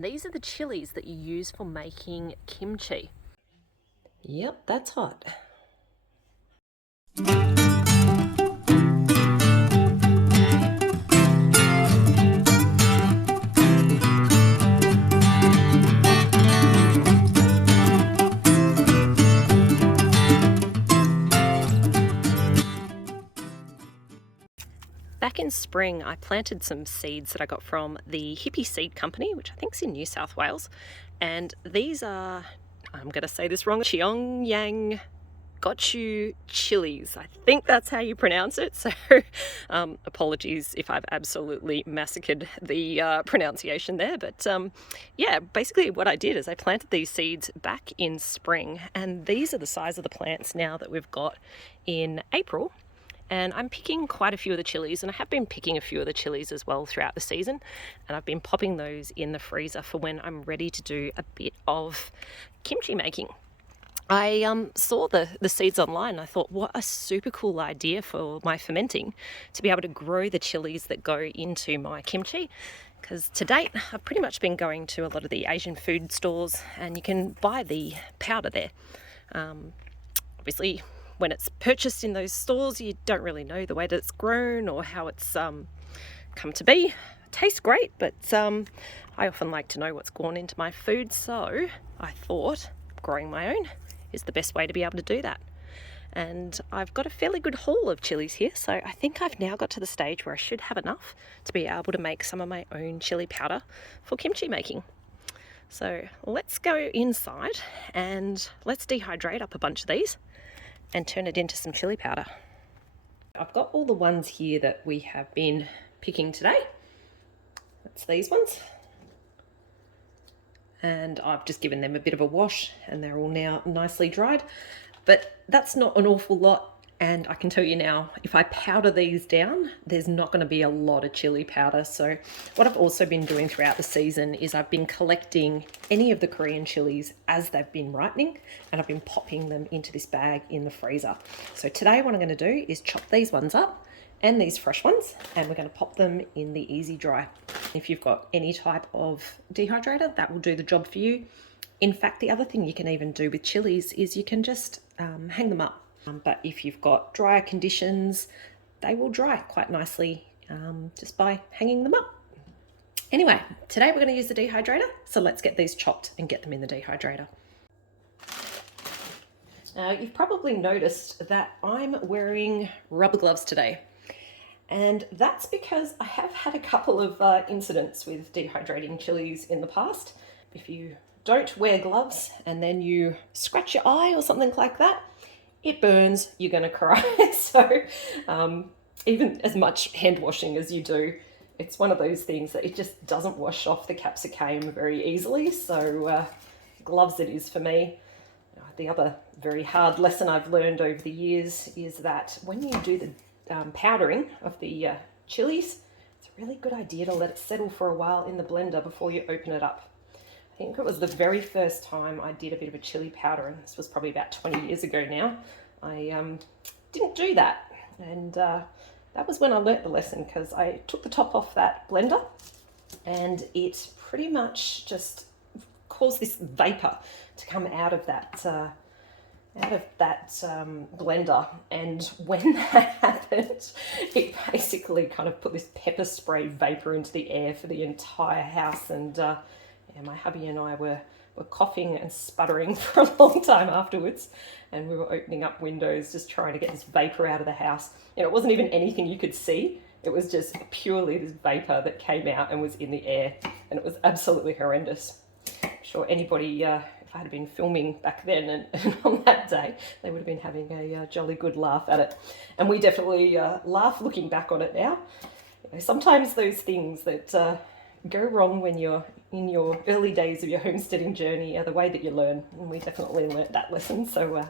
These are the chilies that you use for making kimchi. Yep, that's hot. Back in spring, I planted some seeds that I got from the Hippie Seed Company, which I think is in New South Wales. And these are, I'm going to say this wrong, Cheongyang Gochu Chillis. I think that's how you pronounce it. So apologies if I've absolutely massacred the pronunciation there. But yeah, basically what I did is I planted these seeds back in spring. And these are the size of the plants now that we've got in April. And I'm picking quite a few of the chilies, and I have been picking a few of the chilies as well throughout the season, and I've been popping those in the freezer for when I'm ready to do a bit of kimchi making. I saw the seeds online, and I thought, what a super cool idea for my fermenting, to be able to grow the chilies that go into my kimchi. Because to date, I've pretty much been going to a lot of the Asian food stores, and you can buy the powder there. Obviously, when it's purchased in those stores, you don't really know the way that it's grown or how it's come to be. It tastes great, but I often like to know what's gone into my food, so I thought growing my own is the best way to be able to do that. And I've got a fairly good haul of chilies here, so I think I've now got to the stage where I should have enough to be able to make some of my own chili powder for kimchi making. So let's go inside and let's dehydrate up a bunch of these and turn it into some chili powder. I've got all the ones here that we have been picking today. That's these ones. And I've just given them a bit of a wash and they're all now nicely dried. But that's not an awful lot. And I can tell you now, if I powder these down, there's not going to be a lot of chili powder. So what I've also been doing throughout the season is I've been collecting any of the Korean chilies as they've been ripening, and I've been popping them into this bag in the freezer. So today what I'm going to do is chop these ones up and these fresh ones, and we're going to pop them in the easy dry. If you've got any type of dehydrator, that will do the job for you. In fact, the other thing you can even do with chilies is you can just hang them up. But if you've got drier conditions, they will dry quite nicely just by hanging them up. Anyway, today we're going to use the dehydrator, so let's get these chopped and get them in the dehydrator. Now, you've probably noticed that I'm wearing rubber gloves today. And that's because I have had a couple of incidents with dehydrating chilies in the past. If you don't wear gloves and then you scratch your eye or something like that, it burns, you're going to cry. So even as much hand washing as you do, it's one of those things that it just doesn't wash off the capsicum very easily. So gloves it is for me. The other very hard lesson I've learned over the years is that when you do the powdering of the chilies, it's a really good idea to let it settle for a while in the blender before you open it up. I think it was the very first time I did a bit of a chili powder, and this was probably about 20 years ago now. I didn't do that, and that was when I learnt the lesson, because I took the top off that blender and it pretty much just caused this vapor to come out of that blender, and when that happened, it basically kind of put this pepper spray vapor into the air for the entire house, and yeah, my hubby and I were coughing and sputtering for a long time afterwards, and we were opening up windows just trying to get this vapor out of the house. And it wasn't even anything you could see, it was just purely this vapor that came out and was in the air, and it was absolutely horrendous. I'm sure anybody, if I had been filming back then and on that day, they would have been having a jolly good laugh at it. And we definitely laugh looking back on it now. You know, sometimes those things that go wrong when you're in your early days of your homesteading journey are the way that you learn, and we definitely learnt that lesson. So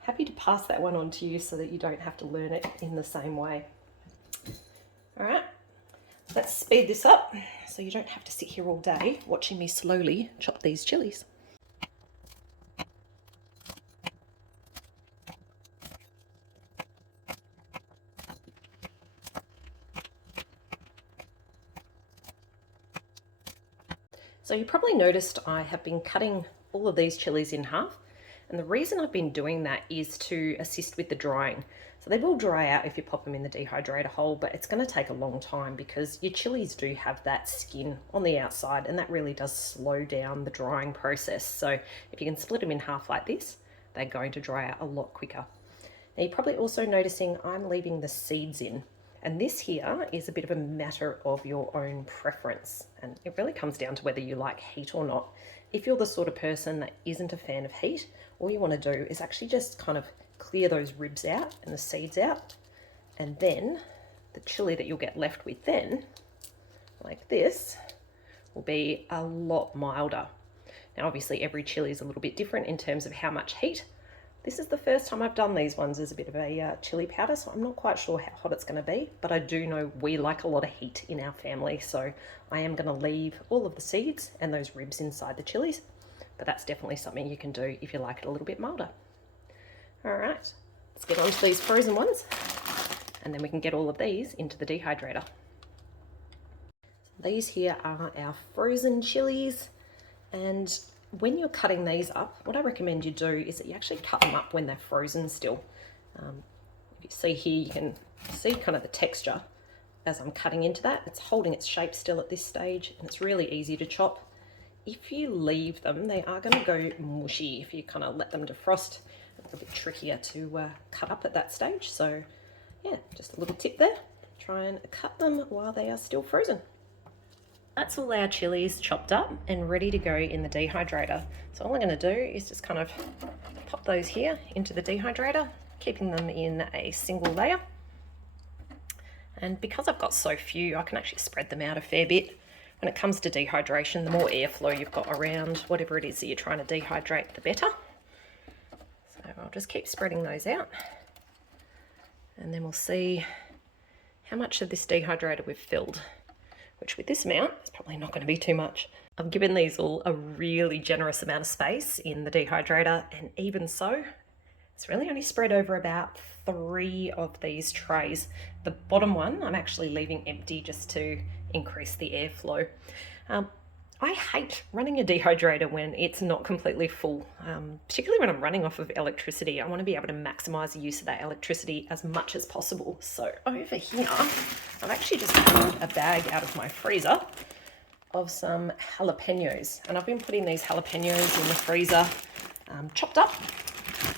happy to pass that one on to you so that you don't have to learn it in the same way. All right, let's speed this up so you don't have to sit here all day watching me slowly chop these chilies. So So you probably noticed I have been cutting all of these chilies in half, and the reason I've been doing that is to assist with the drying. So they will dry out if you pop them in the dehydrator hole, but it's going to take a long time because your chilies do have that skin on the outside, and that really does slow down the drying process. So if you can split them in half like this, they're going to dry out a lot quicker. Now you're probably also noticing I'm leaving the seeds in. And this here is a bit of a matter of your own preference. And it really comes down to whether you like heat or not. If you're the sort of person that isn't a fan of heat, all you want to do is actually just kind of clear those ribs out and the seeds out. And then the chili that you'll get left with then, like this, will be a lot milder. Now obviously every chili is a little bit different in terms of how much heat. This is the first time I've done these ones as a bit of a chili powder, so I'm not quite sure how hot it's going to be, but I do know we like a lot of heat in our family, so I am going to leave all of the seeds and those ribs inside the chilies, but that's definitely something you can do if you like it a little bit milder. All right, let's get on to these frozen ones, and then we can get all of these into the dehydrator. These here are our frozen chilies, and when you're cutting these up, what I recommend you do is that you actually cut them up when they're frozen still. If you see here, you can see kind of the texture as I'm cutting into that. It's holding its shape still at this stage, and it's really easy to chop. If you leave them, they are going to go mushy. If you kind of let them defrost, it's a bit trickier to cut up at that stage. So yeah, just a little tip there. Try and cut them while they are still frozen. That's all our chilies chopped up and ready to go in the dehydrator. So all I'm going to do is just kind of pop those here into the dehydrator, keeping them in a single layer. And because I've got so few, I can actually spread them out a fair bit. When it comes to dehydration, the more airflow you've got around whatever it is that you're trying to dehydrate, the better. So I'll just keep spreading those out. And then we'll see how much of this dehydrator we've filled, which with this amount is probably not going to be too much. I've given these all a really generous amount of space in the dehydrator, and even so, it's really only spread over about 3 of these trays. The bottom one I'm actually leaving empty just to increase the airflow. I hate running a dehydrator when it's not completely full, particularly when I'm running off of electricity. I want to be able to maximize the use of that electricity as much as possible. So over here, I've actually just pulled a bag out of my freezer of some jalapenos, and I've been putting these jalapenos in the freezer chopped up,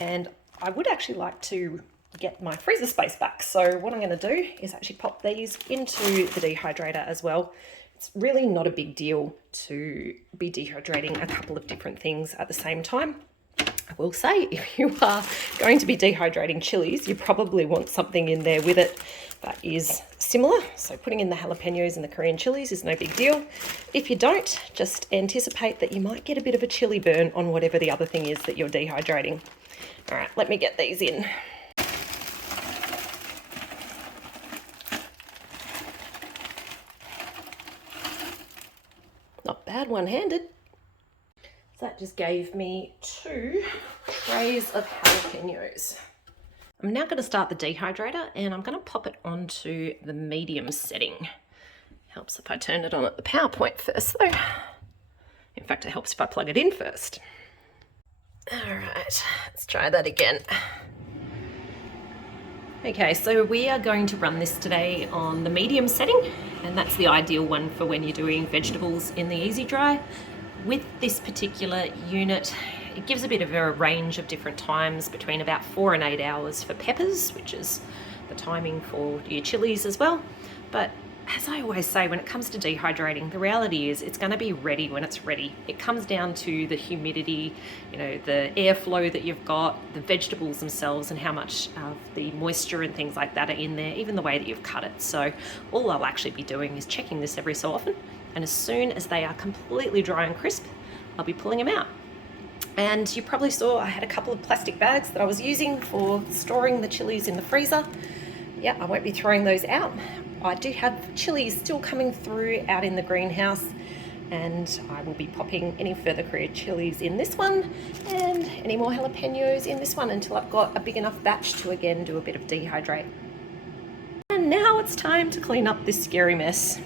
and I would actually like to get my freezer space back. So what I'm going to do is actually pop these into the dehydrator as well. It's really not a big deal to be dehydrating a couple of different things at the same time. I will say, if you are going to be dehydrating chilies, you probably want something in there with it that is similar. So putting in the jalapenos and the Korean chilies is no big deal. If you don't, just anticipate that you might get a bit of a chili burn on whatever the other thing is that you're dehydrating. All right, let me get these in. Not bad one-handed. So that just gave me 2 trays of jalapenos. I'm now going to start the dehydrator, and I'm going to pop it onto the medium setting. Helps if I turn it on at the power point first though. In fact, it helps if I plug it in first. All right, let's try that again. Okay, so we are going to run this today on the medium setting, and that's the ideal one for when you're doing vegetables in the easy dry. With this particular unit, it gives a bit of a range of different times between about 4 and 8 hours for peppers, which is the timing for your chilies as well. But as I always say, when it comes to dehydrating, the reality is it's going to be ready when it's ready. It comes down to the humidity, you know, the airflow that you've got, the vegetables themselves, and how much of the moisture and things like that are in there, even the way that you've cut it. So all I'll actually be doing is checking this every so often, and as soon as they are completely dry and crisp, I'll be pulling them out. And you probably saw I had a couple of plastic bags that I was using for storing the chilies in the freezer. Yeah, I won't be throwing those out. I do have chilies still coming through out in the greenhouse, and I will be popping any further Korean chilies in this one and any more jalapenos in this one until I've got a big enough batch to again do a bit of dehydrate. And now it's time to clean up this scary mess.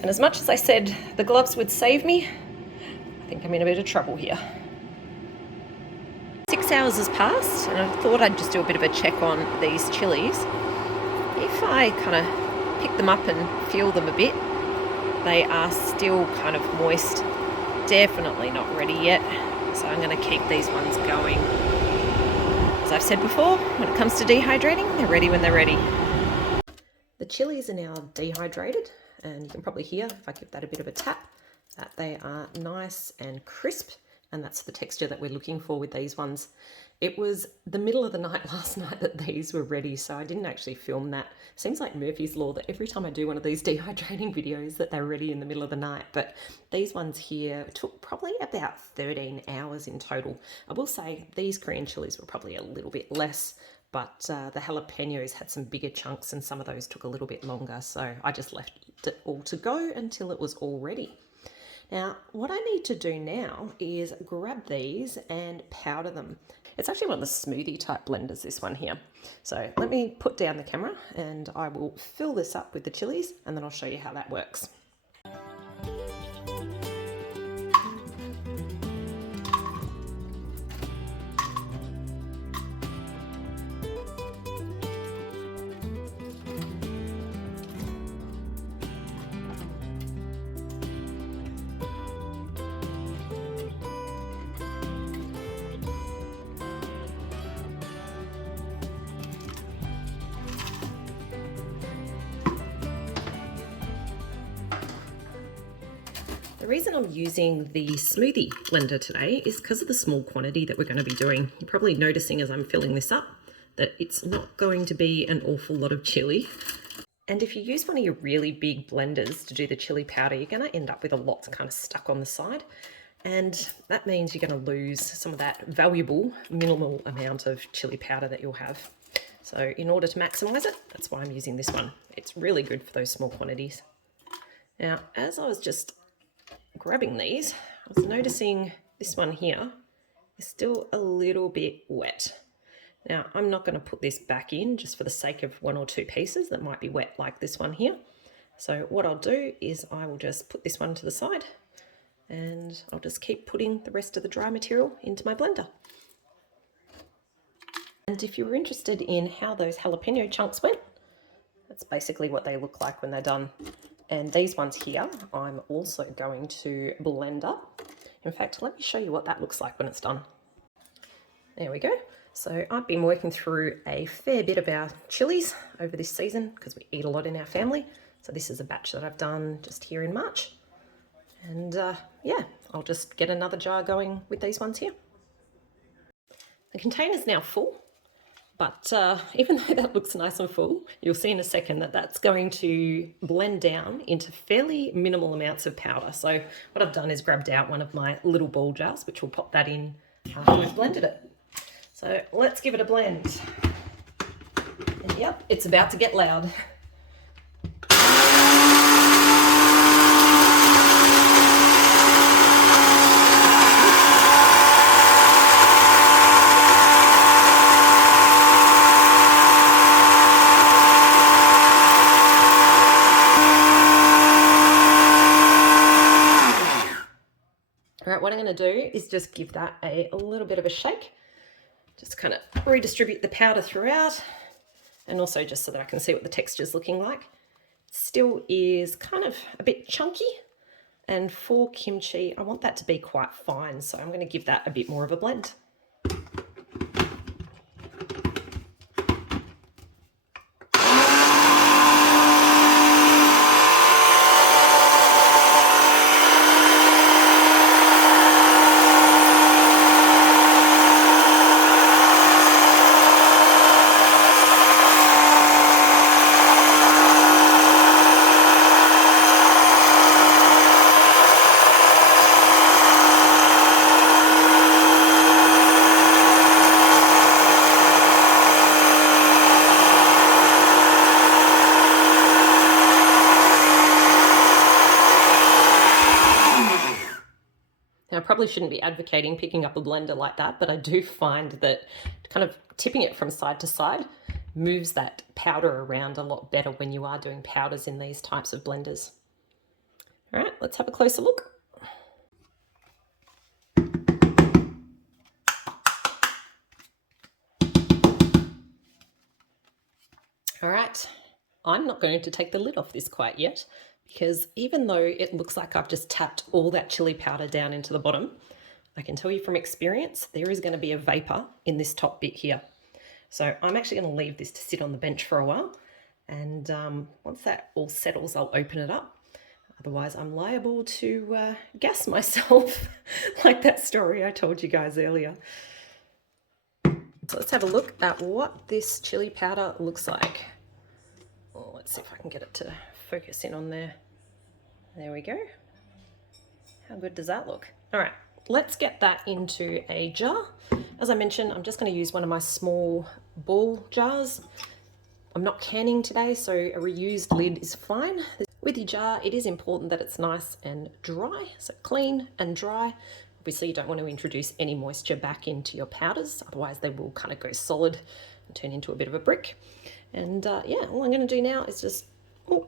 And as much as I said the gloves would save me, I think I'm in a bit of trouble here. 6 hours has passed, and I thought I'd just do a bit of a check on these chilies. If I kind of pick them up and feel them a bit, they are still kind of moist. Definitely not ready yet, so I'm going to keep these ones going. As I've said before, when it comes to dehydrating, they're ready when they're ready. The chilies are now dehydrated, and you can probably hear, if I give that a bit of a tap, that they are nice and crisp, and that's the texture that we're looking for with these ones. It was the middle of the night last night that these were ready, so I didn't actually film that. Seems like Murphy's Law that every time I do one of these dehydrating videos that they're ready in the middle of the night, but these ones here took probably about 13 hours in total. I will say these Korean chilies were probably a little bit less, but the jalapenos had some bigger chunks and some of those took a little bit longer, so I just left it all to go until it was all ready. Now, what I need to do now is grab these and powder them. It's actually one of the smoothie type blenders, this one here. So let me put down the camera and I will fill this up with the chilies and then I'll show you how that works. The reason I'm using the smoothie blender today is because of the small quantity that we're going to be doing. You're probably noticing as I'm filling this up that it's not going to be an awful lot of chili. And if you use one of your really big blenders to do the chili powder, you're going to end up with a lot kind of stuck on the side. And that means you're going to lose some of that valuable minimal amount of chili powder that you'll have. So in order to maximize it, that's why I'm using this one. It's really good for those small quantities. Now, as I was just grabbing these, I was noticing this one here is still a little bit wet. Now, I'm not going to put this back in just for the sake of one or two pieces that might be wet like this one here. So what I'll do is I will just put this one to the side and I'll just keep putting the rest of the dry material into my blender. And if you were interested in how those jalapeno chunks went, that's basically what they look like when they're done. And these ones here, I'm also going to blend up. In fact, let me show you what that looks like when it's done. There we go. So I've been working through a fair bit of our chilies over this season because we eat a lot in our family. So this is a batch that I've done just here in March. And yeah, I'll just get another jar going with these ones here. The container's now full. But even though that looks nice and full, you'll see in a second that that's going to blend down into fairly minimal amounts of powder. So what I've done is grabbed out one of my little ball jars, which will pop that in after we've blended it. So let's give it a blend. And yep, it's about to get loud. All right, what I'm going to do is just give that a little bit of a shake, just kind of redistribute the powder throughout, and also just so that I can see what the texture's looking like. It still is kind of a bit chunky, and for kimchi, I want that to be quite fine, so I'm going to give that a bit more of a blend. Now, I probably shouldn't be advocating picking up a blender like that, but I do find that kind of tipping it from side to side moves that powder around a lot better when you are doing powders in these types of blenders. All right, let's have a closer look. I'm not going to take the lid off this quite yet, because even though it looks like I've just tapped all that chili powder down into the bottom, I can tell you from experience, there is going to be a vapor in this top bit here. So I'm actually going to leave this to sit on the bench for a while. And once that all settles, I'll open it up. Otherwise, I'm liable to gas myself like that story I told you guys earlier. So let's have a look at what this chili powder looks like. Oh, let's see if I can get it to focus in on there. There we go. How good does that look? All right, let's get that into a jar. As I mentioned, I'm just going to use one of my small ball jars. I'm not canning today, so a reused lid is fine. With your jar, it is important that it's nice and dry, so clean and dry. Obviously, you don't want to introduce any moisture back into your powders, otherwise they will kind of go solid and turn into a bit of a brick. And yeah, all I'm going to do now is just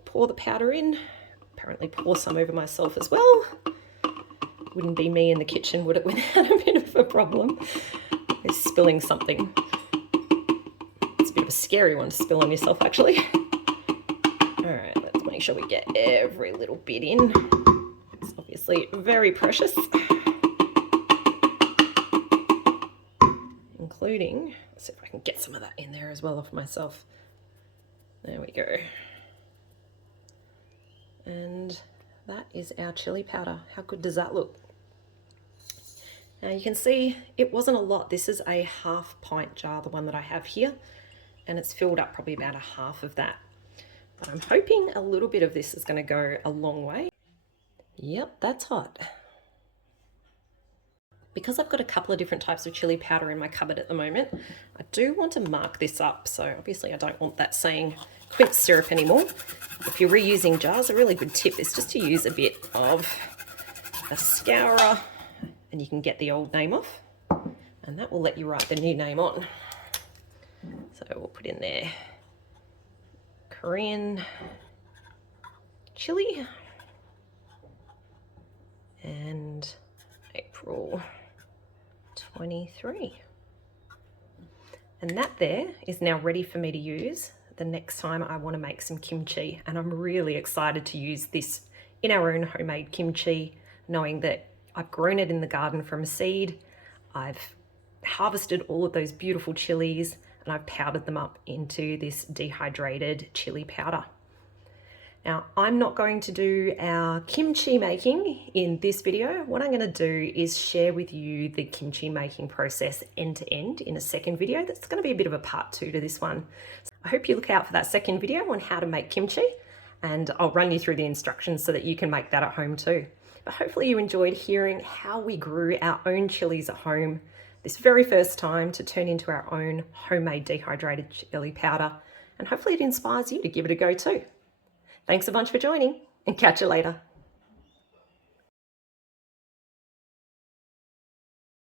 pour the powder in. Apparently pour some over myself as well. Wouldn't be me in the kitchen, would it, without a bit of a problem? It's spilling something. It's a bit of a scary one to spill on yourself, actually. All right, let's make sure we get every little bit in. It's obviously very precious. Including, let's see if I can get some of that in there as well off myself. There we go. And that is our chili powder. How good does that look? Now you can see it wasn't a lot. This is a 1/2 pint jar, the one that I have here, and it's filled up probably about 1/2 of that. But I'm hoping a little bit of this is going to go a long way. Yep, that's hot. Because I've got a couple of different types of chili powder in my cupboard at the moment, I do want to mark this up. So obviously I don't want that saying quince syrup anymore. If you're reusing jars, a really good tip is just to use a bit of a scourer, and you can get the old name off, and that will let you write the new name on. So we'll put in there Korean chili and April 23. And that there is now ready for me to use the next time I want to make some kimchi. And I'm really excited to use this in our own homemade kimchi, knowing that I've grown it in the garden from a seed. I've harvested all of those beautiful chilies and I've powdered them up into this dehydrated chili powder. Now, I'm not going to do our kimchi making in this video. What I'm going to do is share with you the kimchi making process end to end in a second video. That's going to be a bit of a part 2 to this one. So I hope you look out for that second video on how to make kimchi, and I'll run you through the instructions so that you can make that at home too. But hopefully you enjoyed hearing how we grew our own chilies at home this very first time to turn into our own homemade dehydrated chili powder, and hopefully it inspires you to give it a go too. Thanks a bunch for joining, and catch you later.